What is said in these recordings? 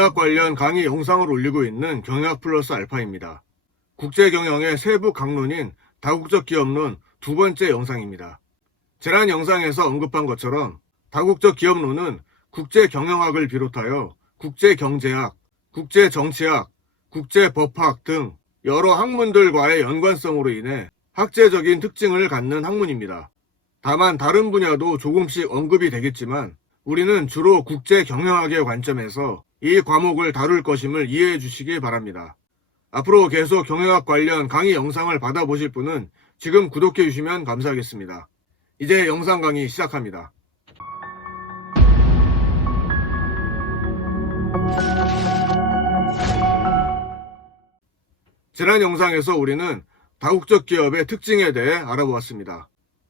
경영학 관련 강의 영상을 올리고 있는 경영학 플러스 알파입니다. 국제경영의 세부 강론인 다국적 기업론 두 번째 영상입니다. 지난 영상에서 언급한 것처럼 다국적 기업론은 국제경영학을 비롯하여 국제경제학, 국제정치학, 국제법학 등 여러 학문들과의 연관성으로 인해 학제적인 특징을 갖는 학문입니다. 다만 다른 분야도 조금씩 언급이 되겠지만 우리는 주로 국제경영학의 관점에서 이 과목을 다룰 것임을 이해해 주시기 바랍니다. 앞으로 계속 경영학 관련 강의 영상을 받아보실 분은 지금 구독해 주시면 감사하겠습니다. 이제 영상 강의 시작합니다. 지난 영상에서 우리는 다국적 기업의 특징에 대해 알아보았습니다.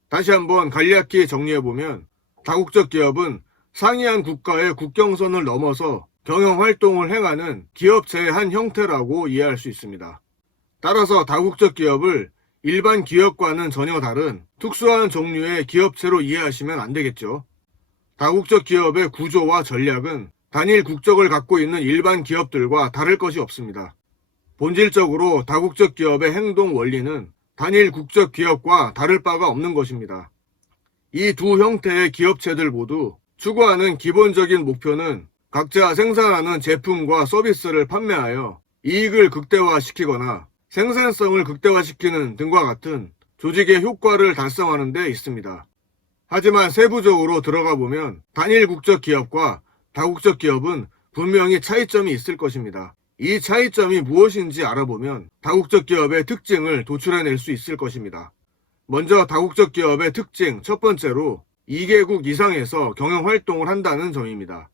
다시 한번 간략히 정리해보면 다국적 기업은 상이한 국가의 국경선을 넘어서 경영활동을 행하는 기업체의 한 형태라고 이해할 수 있습니다. 따라서 다국적 기업을 일반 기업과는 전혀 다른 특수한 종류의 기업체로 이해하시면 안 되겠죠. 다국적 기업의 구조와 전략은 단일 국적을 갖고 있는 일반 기업들과 다를 것이 없습니다. 본질적으로 다국적 기업의 행동 원리는 단일 국적 기업과 다를 바가 없는 것입니다. 이 두 형태의 기업체들 모두 추구하는 기본적인 목표는 각자 생산하는 제품과 서비스를 판매하여 이익을 극대화시키거나 생산성을 극대화시키는 등과 같은 조직의 효과를 달성하는 데 있습니다. 하지만 세부적으로 들어가 보면 단일 국적 기업과 다국적 기업은 분명히 차이점이 있을 것입니다. 이 차이점이 무엇인지 알아보면 다국적 기업의 특징을 도출해낼 수 있을 것입니다. 먼저 다국적 기업의 특징 첫 번째로 2개국 이상에서 경영활동을 한다는 점입니다.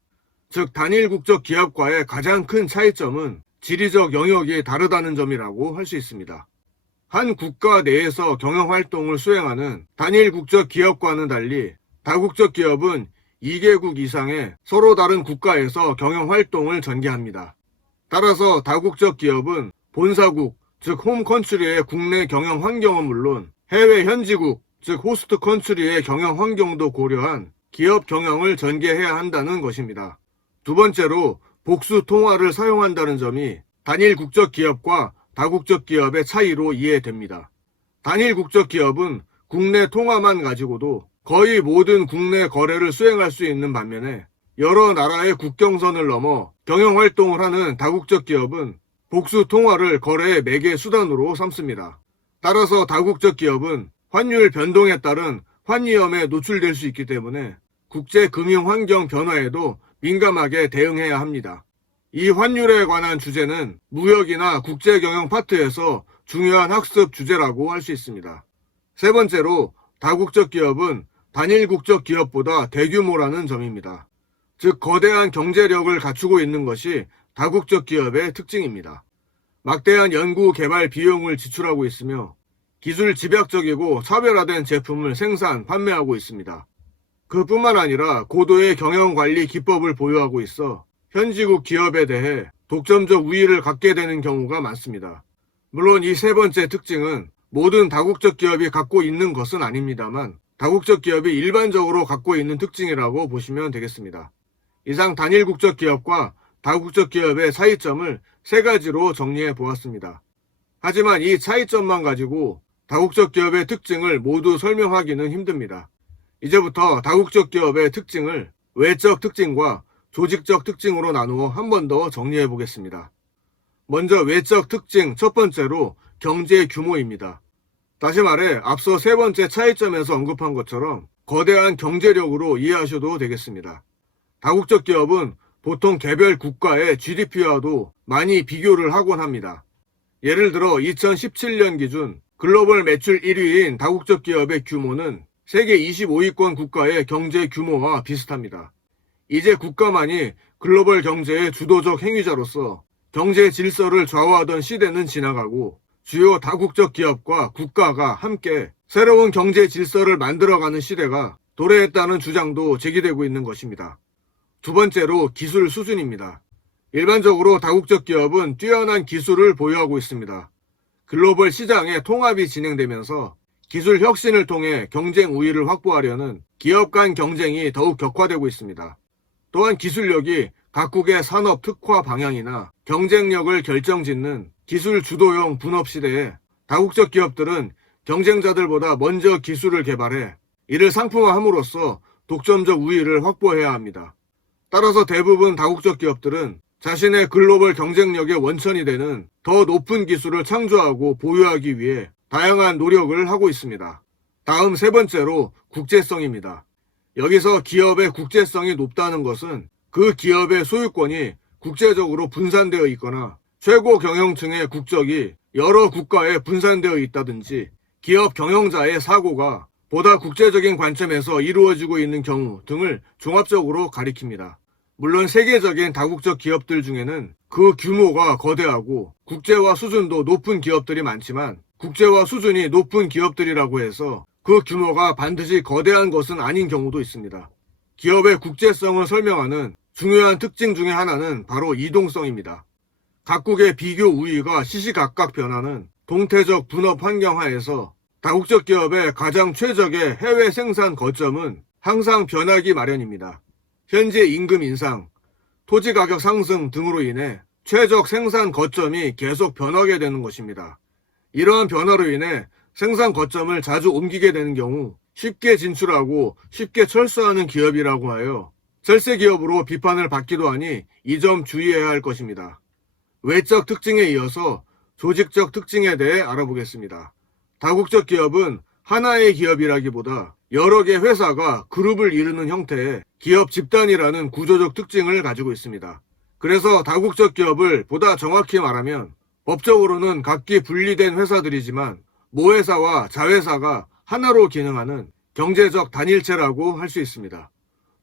즉 단일 국적 기업과의 가장 큰 차이점은 지리적 영역이 다르다는 점이라고 할 수 있습니다. 한 국가 내에서 경영활동을 수행하는 단일 국적 기업과는 달리 다국적 기업은 2개국 이상의 서로 다른 국가에서 경영활동을 전개합니다. 따라서 다국적 기업은 본사국, 즉 홈컨트리의 국내 경영 환경은 물론 해외 현지국, 즉 호스트 컨트리의 경영 환경도 고려한 기업 경영을 전개해야 한다는 것입니다. 두 번째로 복수 통화를 사용한다는 점이 단일 국적 기업과 다국적 기업의 차이로 이해됩니다. 단일 국적 기업은 국내 통화만 가지고도 거의 모든 국내 거래를 수행할 수 있는 반면에 여러 나라의 국경선을 넘어 경영활동을 하는 다국적 기업은 복수 통화를 거래의 매개 수단으로 삼습니다. 따라서 다국적 기업은 환율 변동에 따른 환위험에 노출될 수 있기 때문에 국제금융환경 변화에도 민감하게 대응해야 합니다. 이 환율에 관한 주제는 무역이나 국제경영 파트에서 중요한 학습 주제라고 할 수 있습니다. 세 번째로 다국적 기업은 단일 국적 기업보다 대규모라는 점입니다. 즉 거대한 경제력을 갖추고 있는 것이 다국적 기업의 특징입니다. 막대한 연구 개발 비용을 지출하고 있으며 기술 집약적이고 차별화된 제품을 생산, 판매하고 있습니다. 그뿐만 아니라 고도의 경영관리 기법을 보유하고 있어 현지국 기업에 대해 독점적 우위를 갖게 되는 경우가 많습니다. 물론 이 세 번째 특징은 모든 다국적 기업이 갖고 있는 것은 아닙니다만 다국적 기업이 일반적으로 갖고 있는 특징이라고 보시면 되겠습니다. 이상 단일 국적 기업과 다국적 기업의 차이점을 세 가지로 정리해 보았습니다. 하지만 이 차이점만 가지고 다국적 기업의 특징을 모두 설명하기는 힘듭니다. 이제부터 다국적 기업의 특징을 외적 특징과 조직적 특징으로 나누어 한 번 더 정리해 보겠습니다. 먼저 외적 특징 첫 번째로 경제 규모입니다. 다시 말해 앞서 세 번째 차이점에서 언급한 것처럼 거대한 경제력으로 이해하셔도 되겠습니다. 다국적 기업은 보통 개별 국가의 GDP와도 많이 비교를 하곤 합니다. 예를 들어 2017년 기준 글로벌 매출 1위인 다국적 기업의 규모는 세계 25위권 국가의 경제 규모와 비슷합니다. 이제 국가만이 글로벌 경제의 주도적 행위자로서 경제 질서를 좌우하던 시대는 지나가고 주요 다국적 기업과 국가가 함께 새로운 경제 질서를 만들어가는 시대가 도래했다는 주장도 제기되고 있는 것입니다. 두 번째로 기술 수준입니다. 일반적으로 다국적 기업은 뛰어난 기술을 보유하고 있습니다. 글로벌 시장의 통합이 진행되면서 기술 혁신을 통해 경쟁 우위를 확보하려는 기업 간 경쟁이 더욱 격화되고 있습니다. 또한 기술력이 각국의 산업 특화 방향이나 경쟁력을 결정짓는 기술 주도형 분업 시대에 다국적 기업들은 경쟁자들보다 먼저 기술을 개발해 이를 상품화함으로써 독점적 우위를 확보해야 합니다. 따라서 대부분 다국적 기업들은 자신의 글로벌 경쟁력의 원천이 되는 더 높은 기술을 창조하고 보유하기 위해 다양한 노력을 하고 있습니다. 다음 세 번째로 국제성입니다. 여기서 기업의 국제성이 높다는 것은 그 기업의 소유권이 국제적으로 분산되어 있거나 최고 경영층의 국적이 여러 국가에 분산되어 있다든지 기업 경영자의 사고가 보다 국제적인 관점에서 이루어지고 있는 경우 등을 종합적으로 가리킵니다. 물론 세계적인 다국적 기업들 중에는 그 규모가 거대하고 국제화 수준도 높은 기업들이 많지만 국제화 수준이 높은 기업들이라고 해서 그 규모가 반드시 거대한 것은 아닌 경우도 있습니다. 기업의 국제성을 설명하는 중요한 특징 중에 하나는 바로 이동성입니다. 각국의 비교 우위가 시시각각 변하는 동태적 분업 환경 하에서 다국적 기업의 가장 최적의 해외 생산 거점은 항상 변하기 마련입니다. 현재 임금 인상, 토지 가격 상승 등으로 인해 최적 생산 거점이 계속 변하게 되는 것입니다. 이러한 변화로 인해 생산 거점을 자주 옮기게 되는 경우 쉽게 진출하고 쉽게 철수하는 기업이라고 하여 철새 기업으로 비판을 받기도 하니 이 점 주의해야 할 것입니다. 외적 특징에 이어서 조직적 특징에 대해 알아보겠습니다. 다국적 기업은 하나의 기업이라기보다 여러 개 회사가 그룹을 이루는 형태의 기업 집단이라는 구조적 특징을 가지고 있습니다. 그래서 다국적 기업을 보다 정확히 말하면 법적으로는 각기 분리된 회사들이지만 모회사와 자회사가 하나로 기능하는 경제적 단일체라고 할 수 있습니다.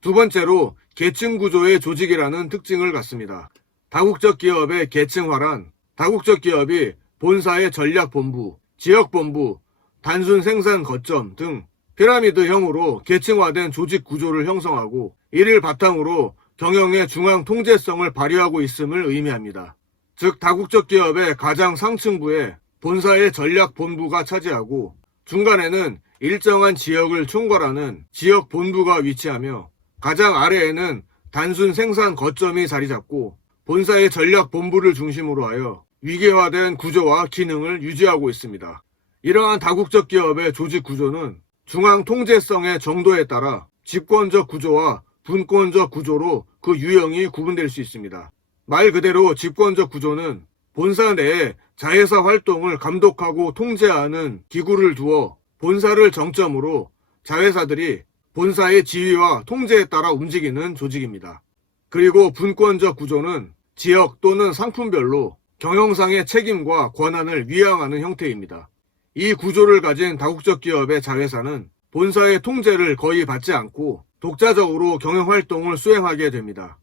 두 번째로 계층 구조의 조직이라는 특징을 갖습니다. 다국적 기업의 계층화란 다국적 기업이 본사의 전략본부, 지역본부, 단순 생산 거점 등 피라미드형으로 계층화된 조직 구조를 형성하고 이를 바탕으로 경영의 중앙 통제성을 발휘하고 있음을 의미합니다. 즉 다국적 기업의 가장 상층부에 본사의 전략본부가 차지하고 중간에는 일정한 지역을 총괄하는 지역본부가 위치하며 가장 아래에는 단순 생산 거점이 자리 잡고 본사의 전략본부를 중심으로 하여 위계화된 구조와 기능을 유지하고 있습니다. 이러한 다국적 기업의 조직 구조는 중앙 통제성의 정도에 따라 집권적 구조와 분권적 구조로 그 유형이 구분될 수 있습니다. 말 그대로 집권적 구조는 본사 내에 자회사 활동을 감독하고 통제하는 기구를 두어 본사를 정점으로 자회사들이 본사의 지휘와 통제에 따라 움직이는 조직입니다. 그리고 분권적 구조는 지역 또는 상품별로 경영상의 책임과 권한을 위양하는 형태입니다. 이 구조를 가진 다국적 기업의 자회사는 본사의 통제를 거의 받지 않고 독자적으로 경영활동을 수행하게 됩니다.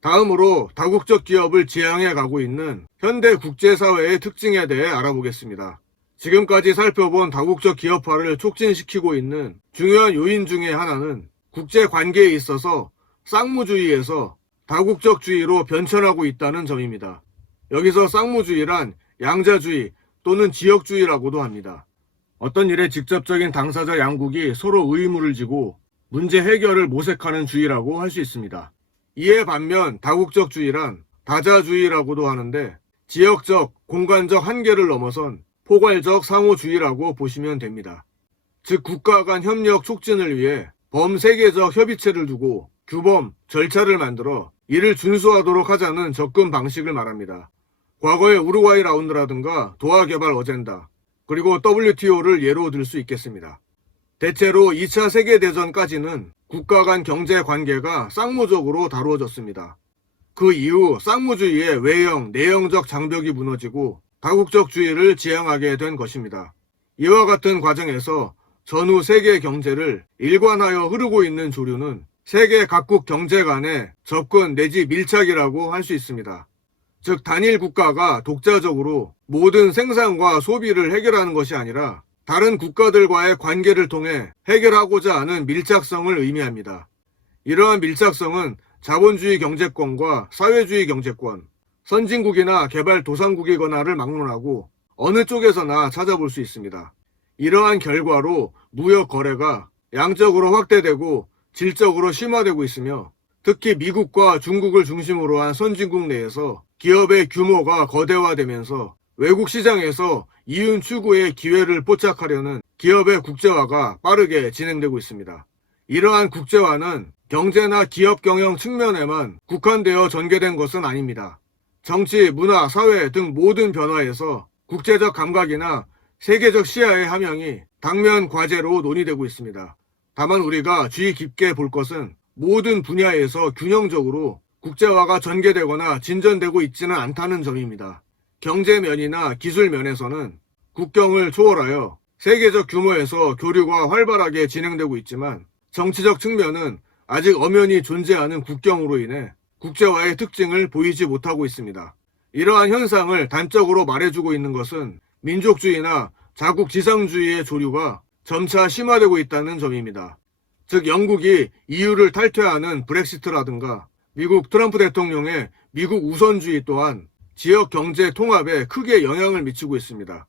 다음으로 다국적 기업을 지향해 가고 있는 현대 국제사회의 특징에 대해 알아보겠습니다. 지금까지 살펴본 다국적 기업화를 촉진시키고 있는 중요한 요인 중에 하나는 국제관계에 있어서 쌍무주의에서 다국적주의로 변천하고 있다는 점입니다. 여기서 쌍무주의란 양자주의 또는 지역주의라고도 합니다. 어떤 일에 직접적인 당사자 양국이 서로 의무를 지고 문제 해결을 모색하는 주의라고 할 수 있습니다. 이에 반면 다국적주의란 다자주의라고도 하는데 지역적, 공간적 한계를 넘어선 포괄적 상호주의라고 보시면 됩니다. 즉 국가 간 협력 촉진을 위해 범세계적 협의체를 두고 규범, 절차를 만들어 이를 준수하도록 하자는 접근 방식을 말합니다. 과거의 우루과이 라운드라든가 도하개발 어젠다, 그리고 WTO를 예로 들 수 있겠습니다. 대체로 2차 세계대전까지는 국가 간 경제 관계가 쌍무적으로 다루어졌습니다. 그 이후 쌍무주의의 외형, 내형적 장벽이 무너지고 다국적주의를 지향하게 된 것입니다. 이와 같은 과정에서 전후 세계 경제를 일관하여 흐르고 있는 조류는 세계 각국 경제 간의 접근 내지 밀착이라고 할 수 있습니다. 즉 단일 국가가 독자적으로 모든 생산과 소비를 해결하는 것이 아니라 다른 국가들과의 관계를 통해 해결하고자 하는 밀착성을 의미합니다. 이러한 밀착성은 자본주의 경제권과 사회주의 경제권, 선진국이나 개발도상국이거나를 막론하고 어느 쪽에서나 찾아볼 수 있습니다. 이러한 결과로 무역 거래가 양적으로 확대되고 질적으로 심화되고 있으며 특히 미국과 중국을 중심으로 한 선진국 내에서 기업의 규모가 거대화되면서 외국 시장에서 이윤 추구의 기회를 포착하려는 기업의 국제화가 빠르게 진행되고 있습니다. 이러한 국제화는 경제나 기업 경영 측면에만 국한되어 전개된 것은 아닙니다. 정치, 문화, 사회 등 모든 변화에서 국제적 감각이나 세계적 시야의 함양이 당면 과제로 논의되고 있습니다. 다만 우리가 주의 깊게 볼 것은 모든 분야에서 균형적으로 국제화가 전개되거나 진전되고 있지는 않다는 점입니다. 경제면이나 기술면에서는 국경을 초월하여 세계적 규모에서 교류가 활발하게 진행되고 있지만 정치적 측면은 아직 엄연히 존재하는 국경으로 인해 국제화의 특징을 보이지 못하고 있습니다. 이러한 현상을 단적으로 말해주고 있는 것은 민족주의나 자국지상주의의 조류가 점차 심화되고 있다는 점입니다. 즉 영국이 EU를 탈퇴하는 브렉시트라든가 미국 트럼프 대통령의 미국 우선주의 또한 지역 경제 통합에 크게 영향을 미치고 있습니다.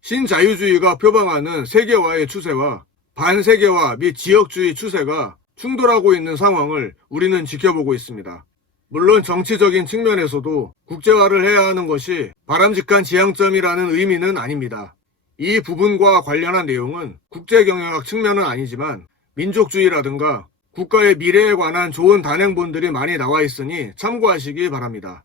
신자유주의가 표방하는 세계화의 추세와 반세계화 및 지역주의 추세가 충돌하고 있는 상황을 우리는 지켜보고 있습니다. 물론 정치적인 측면에서도 국제화를 해야 하는 것이 바람직한 지향점이라는 의미는 아닙니다. 이 부분과 관련한 내용은 국제경영학 측면은 아니지만 민족주의라든가 국가의 미래에 관한 좋은 단행본들이 많이 나와 있으니 참고하시기 바랍니다.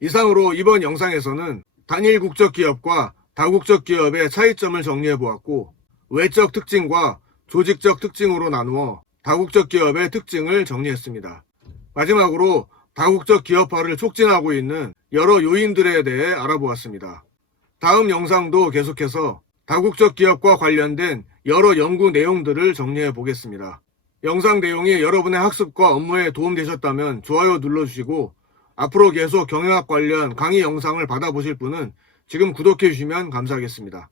이상으로 이번 영상에서는 단일 국적 기업과 다국적 기업의 차이점을 정리해 보았고 외적 특징과 조직적 특징으로 나누어 다국적 기업의 특징을 정리했습니다. 마지막으로 다국적 기업화를 촉진하고 있는 여러 요인들에 대해 알아보았습니다. 다음 영상도 계속해서 다국적 기업과 관련된 여러 연구 내용들을 정리해 보겠습니다. 영상 내용이 여러분의 학습과 업무에 도움되셨다면 좋아요 눌러주시고 앞으로 계속 경영학 관련 강의 영상을 받아보실 분은 지금 구독해 주시면 감사하겠습니다.